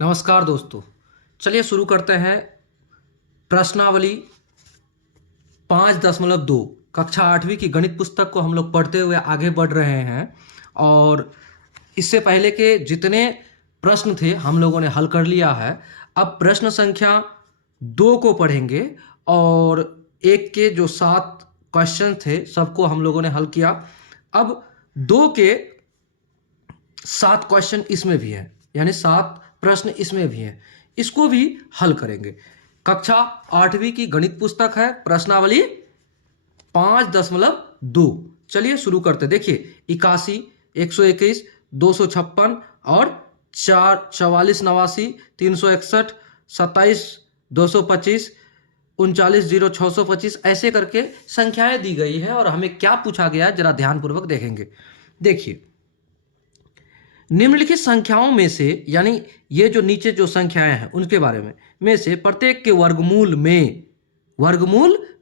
नमस्कार दोस्तों, चलिए शुरू करते हैं। प्रश्नावली 5.2 कक्षा 8वीं की गणित पुस्तक को हम लोग पढ़ते हुए आगे बढ़ रहे हैं। और इससे पहले के जितने प्रश्न थे हम लोगों ने हल कर लिया है। अब प्रश्न संख्या 2 को पढ़ेंगे और एक के जो 7 क्वेश्चन थे सबको हम लोगों ने हल किया। अब 2 के 7 क्वेश्चन इसमें भी हैं, यानी 7 प्रश्न इसमें भी हैं, इसको भी हल करेंगे। कक्षा 8वीं की गणित पुस्तक है, प्रश्नावली 5.2। चलिए शुरू करते। देखिए 81, 121, 256 और 44, 89, 361, 27, 225, 39, ऐसे करके संख्याएं दी गई है। और हमें क्या पूछा गया जरा ध्यानपूर्वक देखेंगे। देखिए निम्नलिखित संख्याओं में से, यानी ये जो नीचे जो संख्याएं हैं उनके बारे में से प्रत्येक के वर्गमूल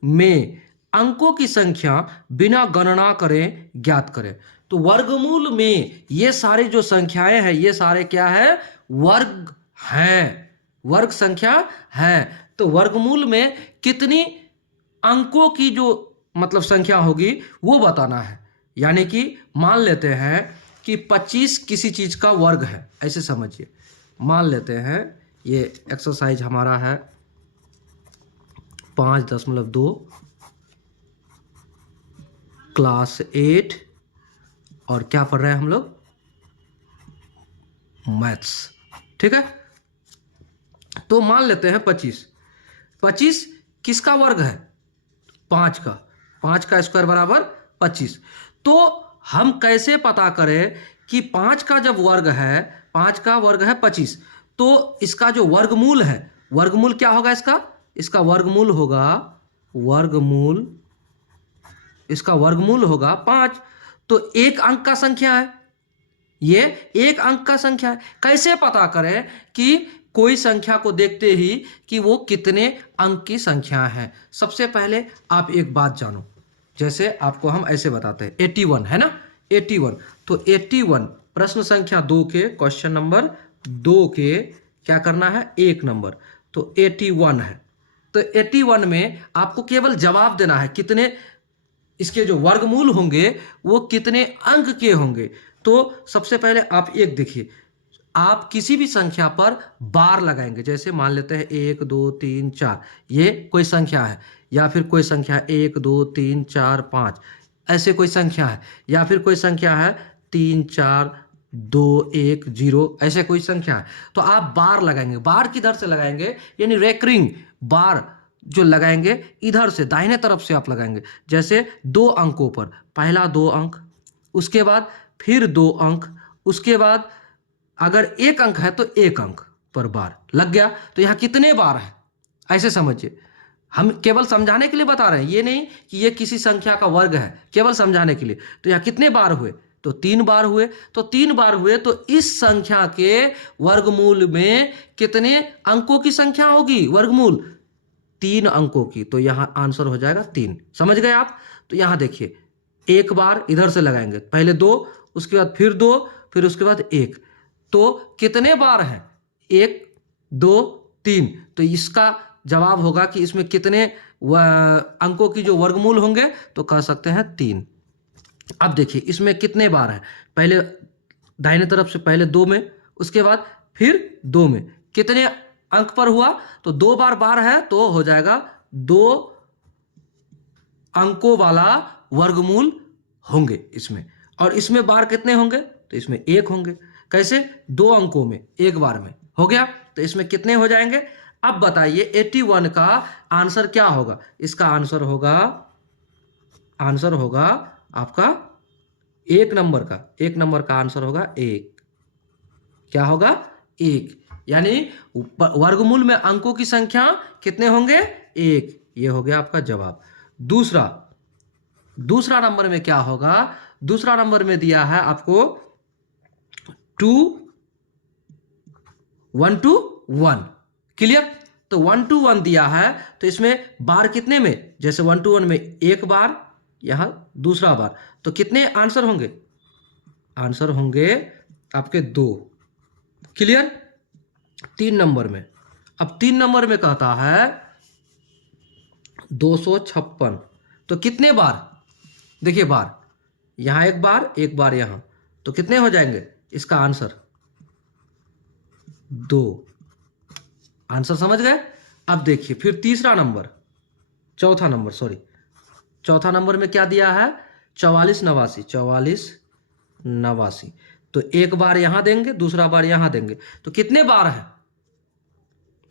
में अंकों की संख्या बिना गणना करें ज्ञात करें। तो वर्गमूल में ये सारे जो संख्याएं हैं ये सारे क्या है? वर्ग हैं, वर्ग संख्या है। तो वर्गमूल में कितनी अंकों की जो मतलब संख्या होगी वो बताना है। यानी कि मान लेते हैं कि 25 किसी चीज का वर्ग है, ऐसे समझिए। मान लेते हैं ये एक्सरसाइज हमारा है 5.2 क्लास 8 और क्या पढ़ रहे हैं हम लोग? मैथ्स। ठीक है, तो मान लेते हैं 25 किसका वर्ग है? 5 का। 5 का स्क्वायर बराबर 25। तो हम कैसे पता करें कि 5 का जब वर्ग है, 5 का वर्ग है 25, तो इसका जो वर्गमूल है, वर्गमूल क्या होगा इसका? इसका वर्गमूल होगा 5। तो एक अंक का संख्या है, ये एक अंक का संख्या है। कैसे पता करें कि कोई संख्या को देखते ही कि वो कितने अंक की संख्या है? सबसे पहले आप एक बात जानो, जैसे आपको हम ऐसे बताते हैं 81 है ना, 81। तो 81 प्रश्न संख्या 2 के क्वेश्चन नंबर 2 के क्या करना है? 1 नंबर। तो 81 है। तो 81 में आपको केवल जवाब देना है कितने इसके जो वर्गमूल होंगे वो कितने अंक के होंगे। तो सबसे पहले आप एक देखिए, आप किसी भी संख्या पर बार लगाएंगे। जैसे मान लेते हैं 1 2 3 4, ये कोई संख्या है, या फिर कोई संख्या 1 2 3 4 5, ऐसे कोई संख्या है, या फिर कोई संख्या है 3 4 2 1 0, ऐसे कोई संख्या है। तो आप बार लगाएंगे। बार किधर से लगाएंगे? यानी रेकरिंग बार जो लगाएंगे इधर से दाहिने तरफ से आप लगाएंगे। जैसे 2 अंकों पर पहला 2 अंक, उसके बाद फिर 2 अंक, उसके बाद अगर 1 अंक है तो 1 अंक पर बार लग गया। तो यहाँ कितने बार है ऐसे समझिए। हम केवल समझाने के लिए बता रहे हैं, ये नहीं कि ये किसी संख्या का वर्ग है, केवल समझाने के लिए। तो यहाँ कितने बार हुए? तो 3 बार हुए। तो 3 बार हुए तो इस संख्या के वर्गमूल में कितने अंकों की संख्या होगी? वर्गमूल 3 अंकों की। तो यहाँ आंसर हो जाएगा 3। समझ गए आप? तो यहाँ देखिए, एक बार इधर से लगाएंगे, पहले 2, उसके बाद फिर 2, फिर उसके बाद 1। तो कितने बार हैं? 1 2 3। तो इसका जवाब होगा कि इसमें कितने अंकों की जो वर्गमूल होंगे, तो कह सकते हैं 3। अब देखिए इसमें कितने बार हैं? पहले दाहिने तरफ से पहले 2 में, उसके बाद फिर 2 में, कितने अंक पर हुआ? तो 2 बार बार है तो हो जाएगा 2 अंकों वाला वर्गमूल होंगे इसमें। और इसमें बार कितने होंगे? तो इसमें 1 होंगे। कैसे? 2 अंकों में 1 बार में हो गया। तो इसमें कितने हो जाएंगे? अब बताइए 81 का आंसर क्या होगा? इसका आंसर होगा आपका 1 नंबर का। 1 नंबर का आंसर होगा 1। क्या होगा? 1। यानी वर्गमूल में अंकों की संख्या कितने होंगे? 1। ये हो गया आपका जवाब। दूसरा नंबर में क्या होगा? दूसरा नंबर में दिया है आपको 2 1 to 1। क्लियर? तो 1 to 1 दिया है, तो इसमें बार कितने में? जैसे 1 to 1 में 1 बार, यहां दूसरा बार, तो कितने आंसर होंगे? आंसर होंगे आपके 2। क्लियर? 3 नंबर में। अब 3 नंबर में कहता है 256। तो कितने बार, देखिए बार, यहां एक बार यहां, तो कितने हो जाएंगे इसका आंसर 2। आंसर समझ गए। अब देखिए फिर तीसरा नंबर, चौथा नंबर में क्या दिया है 44 89, 44 89। तो एक बार यहां देंगे, दूसरा बार यहां देंगे, तो कितने बार है,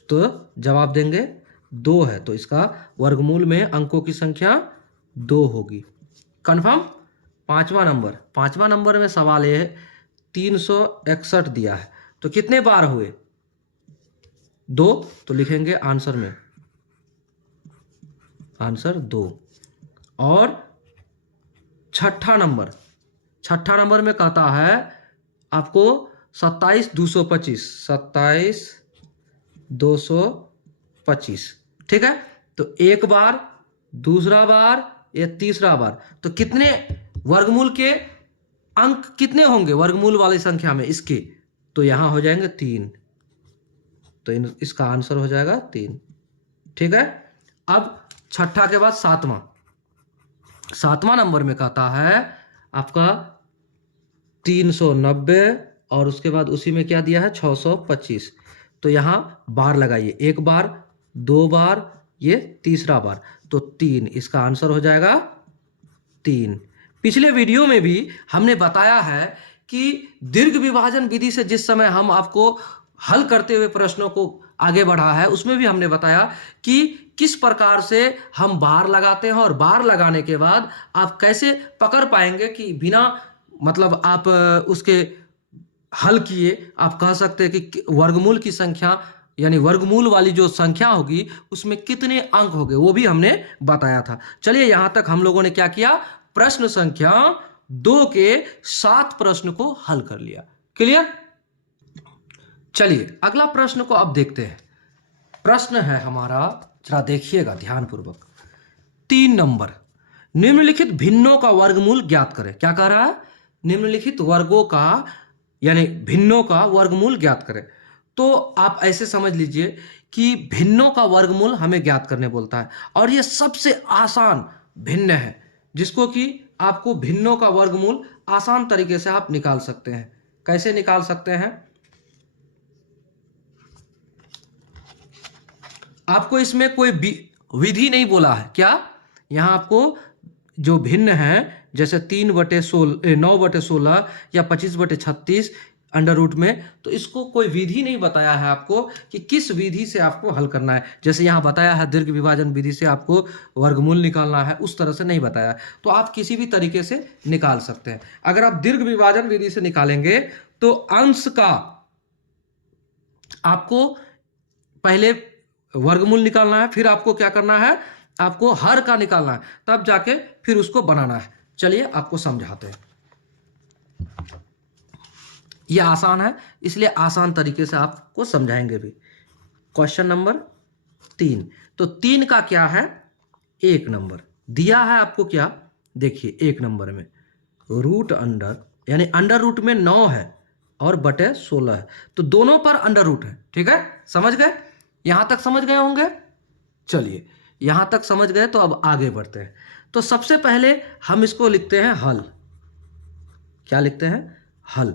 तो जवाब देंगे 2 है। तो इसका वर्गमूल में अंकों की संख्या 2 होगी। कंफर्म। पांचवा नंबर में सवाल ये 361 दिया है, तो कितने बार हुए 2, तो लिखेंगे आंसर में आंसर 2। और छठा नंबर में कहता है आपको 27 225, ठीक है। तो एक बार, दूसरा बार, या तीसरा बार, तो कितने वर्गमूल के अंक कितने होंगे वर्गमूल वाली संख्या में इसके, तो यहां हो जाएंगे 3। तो इसका आंसर हो जाएगा 3, ठीक है। अब छठा के बाद सातवां नंबर में कहता है आपका 390, और उसके बाद उसी में क्या दिया है 625। तो यहां बार लगाइए, एक बार, 2 बार, ये तीसरा बार, तो 3, इसका आंसर हो जाएगा 3। पिछले वीडियो में भी हमने बताया है कि दीर्घ विभाजन विधि से जिस समय हम आपको हल करते हुए प्रश्नों को आगे बढ़ा है, उसमें भी हमने बताया कि किस प्रकार से हम बार लगाते हैं, और बार लगाने के बाद आप कैसे पकड़ पाएंगे कि बिना मतलब आप उसके हल किए आप कह सकते हैं कि वर्गमूल की संख्या, यानी वर्गमूल वाली जो संख्या होगी उसमें कितने अंक होंगे, वो भी हमने बताया था। चलिए यहां तक हम लोगों ने क्या किया, प्रश्न संख्या 2 के 7 प्रश्न को हल कर लिया। क्लियर। चलिए अगला प्रश्न को अब देखते हैं। प्रश्न है हमारा, जरा देखिएगा ध्यानपूर्वक, 3 नंबर, निम्नलिखित भिन्नों का वर्गमूल ज्ञात करें। क्या कह रहा है, निम्नलिखित वर्गों का यानी भिन्नों का वर्गमूल ज्ञात करें। तो आप ऐसे समझ लीजिए कि भिन्नों का वर्गमूल हमें ज्ञात करने बोलता है, और यह सबसे आसान भिन्न है, जिसको कि आपको भिन्नों का वर्गमूल आसान तरीके से आप निकाल सकते हैं। कैसे निकाल सकते हैं, आपको इसमें कोई विधि नहीं बोला है। क्या, यहां आपको जो भिन्न है, जैसे 3/16 9/16 या 25/36 अंडर रूट में, तो इसको कोई विधि नहीं बताया है आपको कि किस विधि से आपको हल करना है। जैसे यहाँ बताया है दीर्घ विभाजन विधि से आपको वर्गमूल निकालना है, उस तरह से नहीं बताया। तो आप किसी भी तरीके से निकाल सकते हैं। अगर आप दीर्घ विभाजन विधि से निकालेंगे तो अंश का आपको पहले वर्गमूल निकालना है, फिर आपको क्या करना है, आपको हर का निकालना है, तब जाके फिर उसको बनाना है। चलिए आपको समझाते हैं। यह आसान है, इसलिए आसान तरीके से आपको समझाएंगे भी। क्वेश्चन नंबर 3, तो 3 का क्या है, 1 नंबर दिया है आपको। क्या, देखिए 1 नंबर में रूट अंडर, यानी अंडर रूट में 9 है और बटे 16 है, तो दोनों पर अंडर रूट है। ठीक है, समझ गए, यहां तक समझ गए होंगे। चलिए यहां तक समझ गए तो अब आगे बढ़ते हैं। तो सबसे पहले हम इसको लिखते हैं हल। क्या लिखते हैं, हल।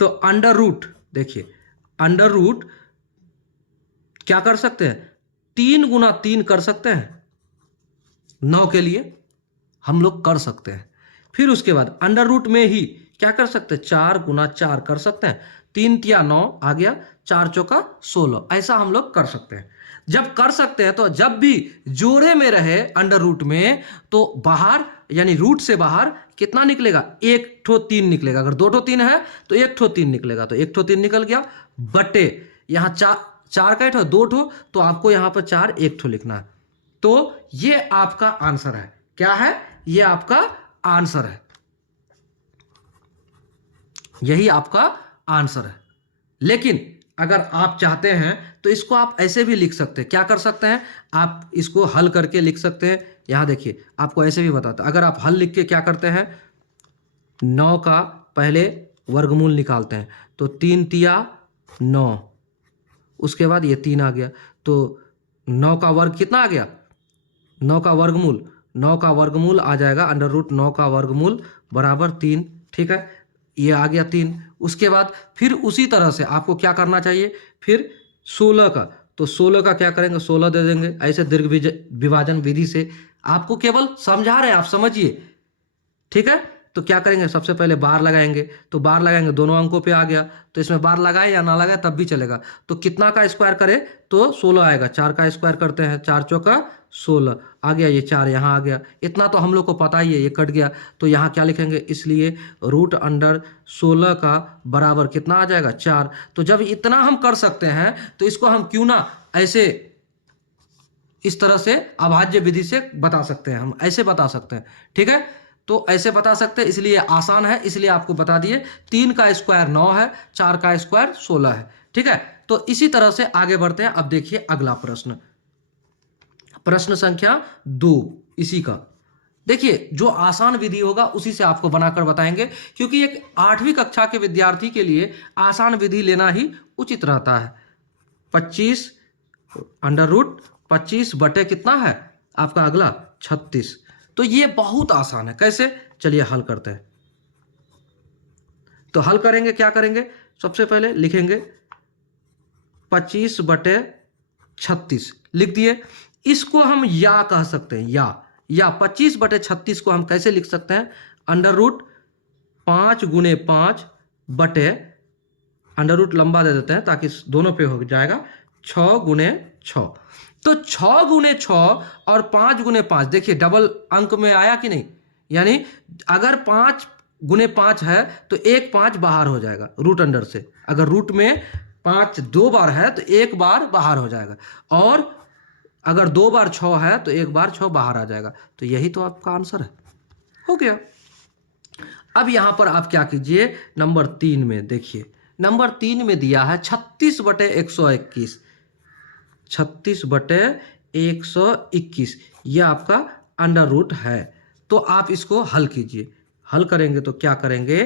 तो अंडर रूट, देखिए अंडर रूट क्या कर सकते हैं, 3 गुना 3 कर सकते हैं, 9 के लिए हम लोग कर सकते हैं। फिर उसके बाद अंडर रूट में ही क्या कर सकते हैं, 4 गुना 4 कर सकते हैं, 3 तिया 9 आ गया, 4 चौका 16, ऐसा हम लोग कर सकते हैं। जब कर सकते हैं तो जब भी जोड़े में रहे अंडर रूट में, तो बाहर यानी रूट से बाहर कितना निकलेगा, 1 ठो 3 निकलेगा। अगर 2 ठो 3 है तो 1 ठो 3 निकलेगा, तो 1 ठो 3 निकल गया, बटे यहां 4 का 2 ठो, तो आपको यहां पर 4 1 ठो लिखना है। तो ये आपका आंसर है। क्या है, ये आपका आंसर है, यही आपका आंसर है। लेकिन अगर आप चाहते हैं तो इसको आप ऐसे भी लिख सकते हैं। क्या कर सकते हैं, आप इसको हल करके लिख सकते हैं। यहां देखिए आपको ऐसे भी बताता है, अगर आप हल लिख के क्या करते हैं, 9 का पहले वर्गमूल निकालते हैं, तो 3 तिया 9 उसके बाद ये 3 आ गया, तो 9 का वर्ग कितना आ गया, 9 का वर्गमूल, 9 का वर्गमूल आ जाएगा अंडर रूट 9 का वर्गमूल बराबर 3। ठीक है, ये आ गया 3। उसके बाद फिर उसी तरह से आपको क्या करना चाहिए, फिर 16 का, तो 16 का क्या करेंगे, 16 दे देंगे। ऐसे दीर्घ विभाजन विधि से आपको केवल समझा रहे हैं, आप समझिए। ठीक है, तो क्या करेंगे, सबसे पहले बार लगाएंगे, तो बार लगाएंगे, दोनों अंकों पे आ गया, तो इसमें बार लगाए या ना लगाए तब भी चलेगा। तो कितना का स्क्वायर करें तो 16 आएगा, 4 का स्क्वायर करते हैं, 4 चौका 16 आ गया, ये 4 यहाँ आ गया। इतना तो हम लोग को पता ही है, ये कट गया, तो यहाँ क्या लिखेंगे, इसलिए रूट अंडर 16 का बराबर कितना आ जाएगा, 4। तो जब इतना हम कर सकते हैं तो इसको हम क्यों ना ऐसे इस तरह से अभाज्य विधि से बता सकते हैं, हम ऐसे बता सकते हैं। ठीक है, तो ऐसे बता सकते हैं, इसलिए आसान है, इसलिए आपको बता दिए। 3 का स्क्वायर 9 है, 4 का स्क्वायर 16 है। ठीक है, तो इसी तरह से आगे बढ़ते हैं। अब देखिए अगला प्रश्न, प्रश्न संख्या 2 इसी का। देखिए जो आसान विधि होगा उसी से आपको बनाकर बताएंगे, क्योंकि एक 8वीं कक्षा के विद्यार्थी के लिए आसान विधि लेना ही उचित रहता है। 25 अंडर रूट 25 बटे कितना है आपका अगला 36। तो ये बहुत आसान है, कैसे, चलिए हल करते हैं। तो हल करेंगे, क्या करेंगे, सबसे पहले लिखेंगे 25 बटे 36 लिख दिए। इसको हम या कह सकते हैं, या 25 बटे 36 को हम कैसे लिख सकते हैं, अंडर रूट 5 गुने 5 बटे, अंडर रूट लंबा दे देते हैं ताकि दोनों पे हो जाएगा, 6 गुने 6। तो 6 गुने 6 और 5 गुने 5, देखिए डबल अंक में आया कि नहीं, यानी अगर 5 गुने 5 है तो एक 5 बाहर हो जाएगा रूट अंडर से। अगर रूट में 5 2 बार है तो एक बार बाहर हो जाएगा, और अगर 2 बार 6 है तो एक बार 6 बाहर आ जाएगा। तो यही तो आपका आंसर है, हो गया। अब यहां पर आप क्या कीजिए, नंबर 3 में देखिए, नंबर 3 में दिया है 36 बटे 121, 36 बटे 121, यह आपका अंडर रूट है। तो आप इसको हल कीजिए, हल करेंगे तो क्या करेंगे,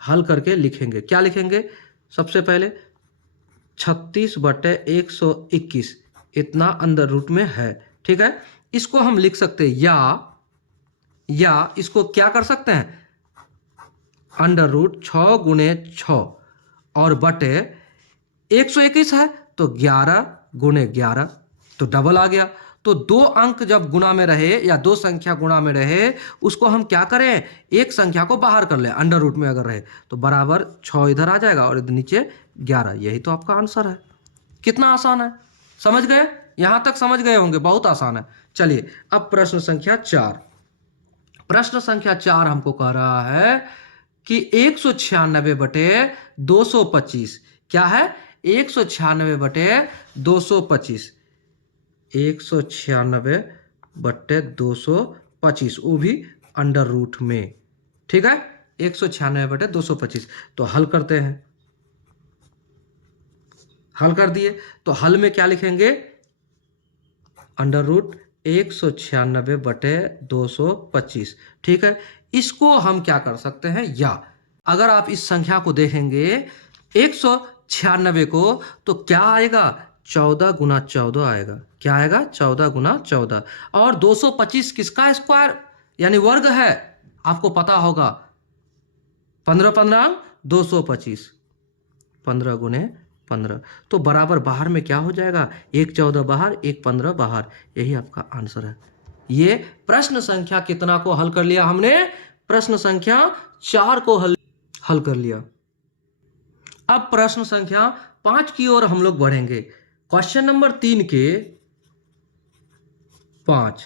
हल करके लिखेंगे, क्या लिखेंगे, सबसे पहले 36 बटे 121 इतना अंडर रूट में है। ठीक है, इसको हम लिख सकते हैं या इसको क्या कर सकते हैं, अंडर रूट 6 गुने 6 और बटे 121 है तो 11 गुने 11, तो डबल आ गया। तो 2 अंक जब गुणा में रहे या 2 संख्या गुणा में रहे, उसको हम क्या करें, एक संख्या को बाहर कर लें, अंडर रूट में अगर रहे तो बराबर 6 इधर आ जाएगा और इधर नीचे 11। यही तो आपका आंसर है। कितना आसान है, समझ गए, यहां तक समझ गए होंगे, बहुत आसान है। चलिए अब प्रश्न संख्या 4, प्रश्न संख्या 4 हमको कह रहा है कि 196 बटे 225 क्या है, 196 बटे 225, 196 बटे 225, वो भी अंडर रूट में। ठीक है, 196 बटे 225। तो हल करते हैं, हल कर दिए, तो हल में क्या लिखेंगे, अंडर रूट 196 बटे 225। ठीक है, इसको हम क्या कर सकते हैं, या अगर आप इस संख्या को देखेंगे 196 को, तो क्या आएगा, 14 गुना 14 आएगा, क्या आएगा, 14 गुना 14। और 225 किसका स्क्वायर यानी वर्ग है, आपको पता होगा, 15 15 225, 15 गुने 15, तो बराबर बाहर में क्या हो जाएगा, 1 14 बाहर, 1 15 बाहर, यही आपका आंसर है। ये प्रश्न संख्या कितना को हल कर लिया हमने, प्रश्न संख्या 4 को हल कर लिया। अब प्रश्न संख्या 5 की ओर हम लोग बढ़ेंगे। क्वेश्चन नंबर 3 के 5,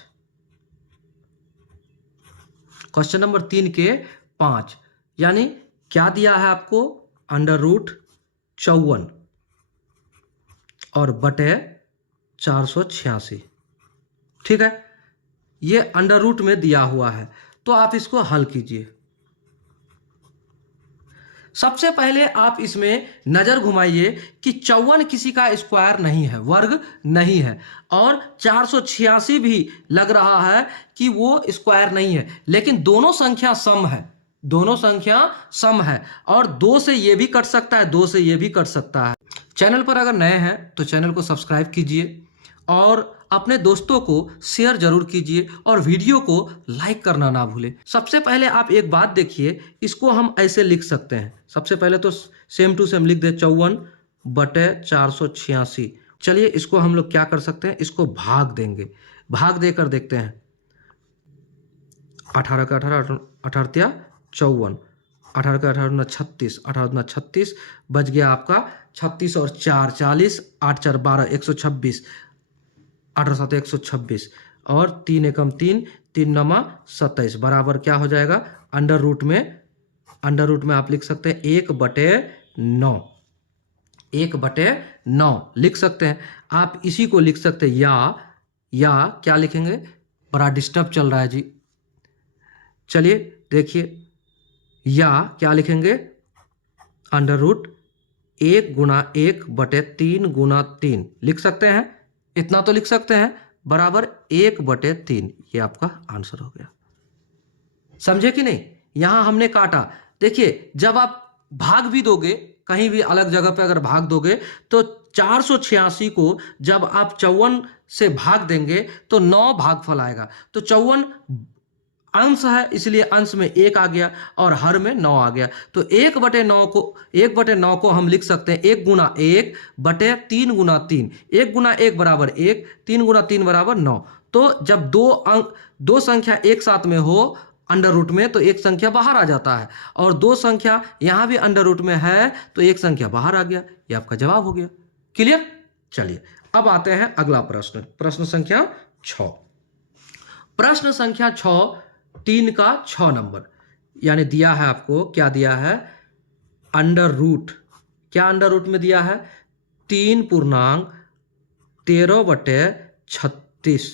क्वेश्चन नंबर 3 के 5 यानी क्या दिया है आपको, अंडर रूट 54 और बटे 486। ठीक है, ये अंडर रूट में दिया हुआ है, तो आप इसको हल कीजिए। सबसे पहले आप इसमें नजर घुमाइए कि 54 किसी का स्क्वायर नहीं है, वर्ग नहीं है, और 486 भी लग रहा है कि वो स्क्वायर नहीं है, लेकिन दोनों संख्या सम है, दोनों संख्या सम है, और 2 से ये भी कट सकता है, 2 से ये भी कट सकता है। चैनल पर अगर नए हैं तो चैनल को सब्सक्राइब कीजिए और अपने दोस्तों को शेयर जरूर कीजिए और वीडियो को लाइक करना ना भूलें। सबसे पहले आप एक बात देखिए, इसको हम ऐसे लिख सकते हैं। सबसे पहले तो सेम टू सेम लिख दे 54/486। चलिए इसको हम लोग क्या कर सकते हैं, इसको भाग देंगे। भाग देकर देखते हैं। 18 का 18, 18 54, 18 का 18 36, 18 36 बच गया आपका 36 और 4 40, 8 4 12, 126, 18 7 126 और 3 एकम 3, 3 9 27 बराबर क्या हो जाएगा, अंडर रूट में आप लिख सकते हैं 1/9, 1/9 लिख सकते हैं। आप इसी को लिख सकते हैं या क्या लिखेंगे, बड़ा डिस्टर्ब चल रहा है जी। चलिए देखिए, या क्या लिखेंगे, अंडर रूट 1 गुना 1/3 गुना 3 लिख सकते हैं। इतना तो लिख सकते हैं, बराबर 1/3। ये आपका आंसर हो गया। समझे कि नहीं? यहां हमने काटा। देखिए जब आप भाग भी दोगे, कहीं भी अलग जगह पे अगर भाग दोगे तो 486 को जब आप 54 से भाग देंगे तो 9 भागफल आएगा। तो 54 अंश है, इसलिए अंश में 1 आ गया और हर में 9 आ गया। तो 1/9 को हम लिख सकते हैं 1 गुना 1/3 गुना 3। 1 गुना 1 बराबर 1, 3 गुना 3 बराबर 9। तो जब दो संख्या एक साथ में हो अंडर रूट में तो एक संख्या बाहर आ जाता है, और दो संख्या यहां भी अंडर रूट में है तो एक संख्या बाहर आ गया। ये आपका जवाब हो गया। क्लियर? चलिए अब आते हैं अगला प्रश्न, प्रश्न संख्या 6। प्रश्न संख्या 6, 3 का 6 नंबर, यानी दिया है आपको, क्या दिया है, अंडर रूट। क्या अंडर रूट में दिया है, 3.13/36।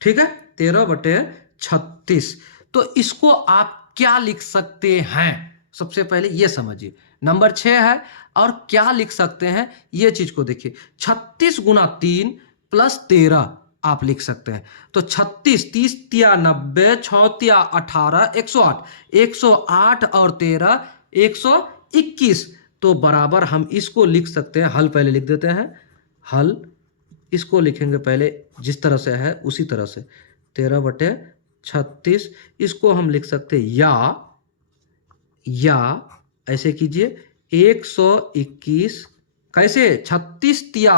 ठीक है, 13/36। तो इसको आप क्या लिख सकते हैं, सबसे पहले ये समझिए। नंबर 6 है और क्या लिख सकते हैं ये चीज को देखिए। 36 गुना 3 प्लस 13 आप लिख सकते हैं। तो 36, 30 तिया 90, 6 तिया 18, 108, 108 और 13 121। तो बराबर हम इसको लिख सकते हैं, हल पहले लिख देते हैं। हल इसको लिखेंगे पहले जिस तरह से है उसी तरह से, 13/36। इसको हम लिख सकते हैं या ऐसे कीजिए 121। कैसे, 36 तिया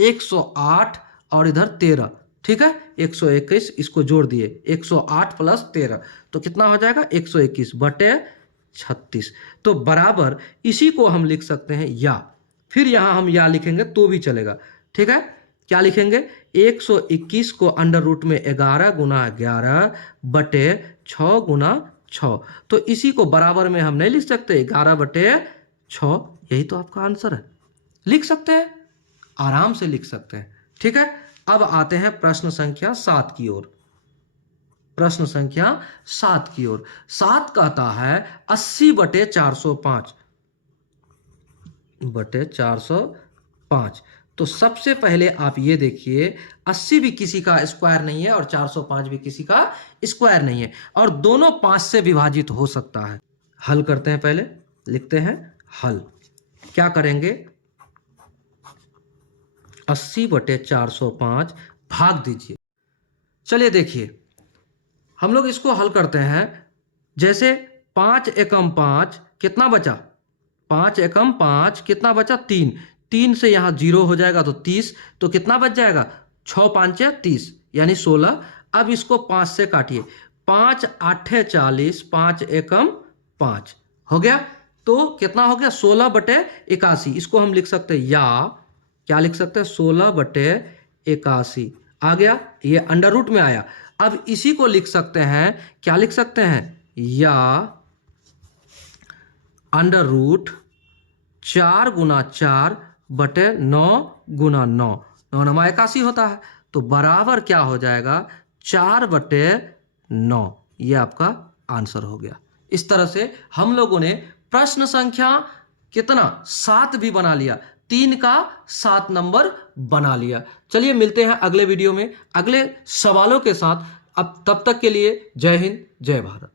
108 और इधर 13, ठीक है, 121। इसको जोड़ दिए 108 प्लस 13 तो कितना हो जाएगा, 121/36। तो बराबर इसी को हम लिख सकते हैं या, फिर यहां हम या लिखेंगे तो भी चलेगा। ठीक है, क्या लिखेंगे, 121 को अंडर रूट में 11 गुना 11/6 गुना 6। तो इसी को बराबर में हम नहीं लिख सकते, 11/6। यही तो आपका आंसर है। लिख सकते हैं, आराम से लिख सकते हैं। ठीक है, अब आते हैं प्रश्न संख्या 7 की ओर। प्रश्न संख्या 7 की ओर। 7 कहता है 80/405। तो सबसे पहले आप ये देखिए, 80 भी किसी का स्क्वायर नहीं है और 405 भी किसी का स्क्वायर नहीं है, और दोनों 5 से विभाजित हो सकता है। हल करते हैं, पहले लिखते हैं हल। क्या करेंगे, 80/405 भाग दीजिए। चलिए देखिए, हम लोग इसको हल करते हैं। जैसे 5 एकम 5 कितना बचा, 5 एकम 5 कितना बचा, 3। 3 से यहाँ 0 हो जाएगा तो 30, तो कितना बच जाएगा, 6 5 30 यानी 16। अब इसको 5 से काटिए, 5 8 40, 5 एकम 5 हो गया। तो कितना हो गया, 16/81। इसको हम लिख सकते हैं या, क्या लिख सकते हैं, 16/81 आ गया। ये अंडर रूट में आया। अब इसी को लिख सकते हैं, क्या लिख सकते हैं, या अंडर रूट 4 गुना 4/9 गुना 9, 9 9 81 होता है। तो बराबर क्या हो जाएगा, 4/9। ये आपका आंसर हो गया। इस तरह से हम लोगों ने प्रश्न संख्या कितना 7 भी बना लिया, 3 का 7 नंबर बना लिया। चलिए मिलते हैं अगले वीडियो में अगले सवालों के साथ। अब तब तक के लिए जय हिंद, जय भारत।